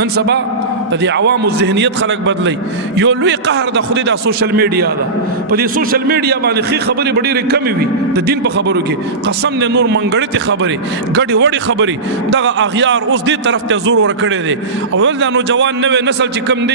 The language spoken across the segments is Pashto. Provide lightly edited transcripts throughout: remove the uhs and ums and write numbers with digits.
نن سبا د عوامو ذهنیت خلک بدلی یو لوی قهر د خودی د سوشل میډیا دا په دې سوشل میډیا باندې خې خبرې ډېرې کمی وي د دین په خبرو کې قسم نه نور منګړې خبرې ګډي وړي خبرې دغه اغیار اوس دې طرف ته زور ور کړی دی او ول دا نوجوان نوې نسل چې کم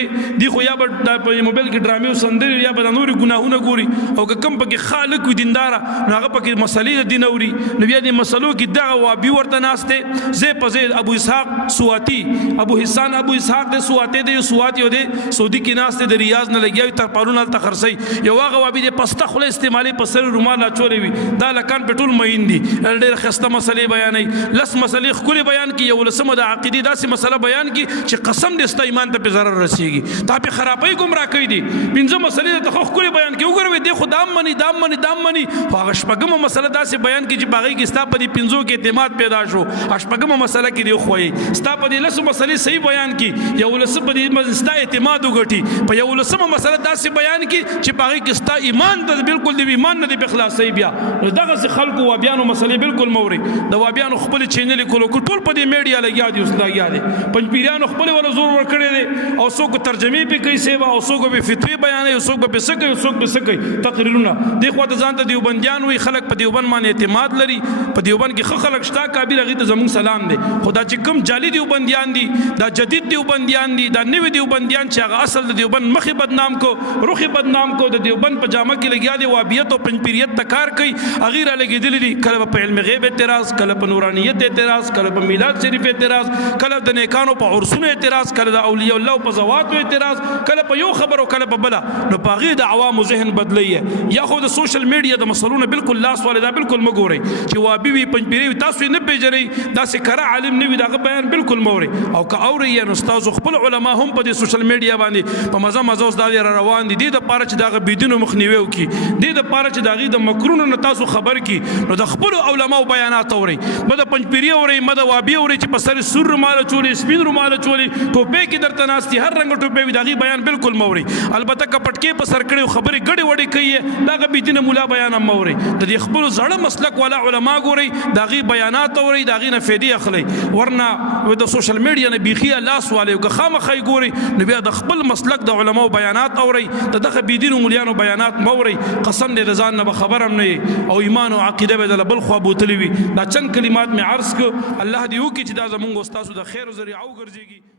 دی خو یا په موبایل کې ډرامې او سندرې یا به نور ګناهونه ګوري او کم پکې خالق وي دیندار هغه پکې مسلې د دین اوري نو بیا دې مسلو کې دغه وابي ورته ناشته زه په زه ابو اسحاق سواتی ابو حسان ابو اسحاق د سواتی د سواتی او د سعودي کې ناشته د ریاض نه لګیاوي تر پرونه تر خرسي یو هغه وابي د پسته خله استعمالي په سر رومال اچولې وي دا لکان پټول مهین دي ډېر خسته مسلې بیانې لس مسلې خولي بیان کې یو لسمه د عقیده داسې مسله بیان کې چې قسم دې ست ایمان ته په ضرر رسیږي تا په خرابې گمراه کوي دي پنځه مسلې ته خو خولي بیان کې وګوروي دې خدام مني هغه شپږمه مسله داسې بیان کې چې باغی کې ستا په دې پنځو کې اعتماد پیدا شو شپږمه مسله کې دی خوې ستا په دې لسو مسلې صحیح بیان کې یو لس په دې ستا اعتماد وګټي په یو لسمه مسله داسې بیان کې چې باغی کې ستا ایمان ته بالکل دی ایمان نه دی په خلاصي بیا دغه څه خلکو وابیانو مسلې بالکل موري د وابیانو خپل چینل کولو ټول په دې میډیا لګیا دي اوس لګیا دي پنځپیرانو خپل ور زور ور کړی دي او څوک ترجمه په کوي سیوا او څوک به فتوی بیانوي او څوک به سکه او څوک به سکه تقریرونه د خو ته ځان ته دیوبندیان وي خلک په دیوبند باندې اعتماد لري په دیوبند کې خلک شتا قابل هغه ته زمون سلام دی خدا چې کوم جعلی دیوبندیان دي دا جدید دیوبندیان دي دا نوې دیوبندیان چې هغه اصل د دیوبند مخې بدنام کو روخي بدنام کو د دیوبند په جامه کې لګیا دي وابیت او پنځپیریت تکار کوي اغیر لګیدل دي کله په علم غیب اعتراض کله په نورانیت اعتراض کله په میلاد شریف اعتراض کله د نیکانو په عرسونو اعتراض کله د اولیاء الله په زواتو اعتراض کله په یو خبرو کله په بلا نو باغی د عوامو ذهن بدلی یا خو د سوشل میډیا د مسلونه بالکل لاس والدا بالکل مګوري چې وابي وي پنځپيري تاسو نه پیژنئ دا سکره عالم نه وي دا بیان بالکل موري او که اوري یا استاد خپل علما هم په سوشل میډیا باندې په مزه اوس دا روان دي د پاره چې دا بيدینو مخنیوي وکي د پاره چې دا غي د مکرونو نه تاسو خبر کی نو د خپل علما بیانات اوري مده پنځپيري اوري مده وابي اوري چې په سر سور رومال چولي سپین رومال چولي ټوپه کې درته ناشتي هر رنګ ټوپه وي دا غي بیان بالکل موري البته ک پټکي په سر کړي خبري ګډي وډي کوي دا بيدینه مولا بیان هم اوري د دې خپل زړه مسلک ولا علما ګوري دا غي بیانات اوري دا غي نه فائدې اخلي ورنه د سوشل میډیا نه بيخي لاس والے او خامخای ګوري نو بیا د خپل مسلک د علماو بیانات اوري دغه بيدینو مولیانو بیانات موري قسم دې رضان نه خبرم نه او ایمان او عقیده به د بل خو بوتلی وي دا چند کلمات می عرض کو الله دې وکي چې دا زمونږ استادو د خیر او ذریعہ وګرځيږي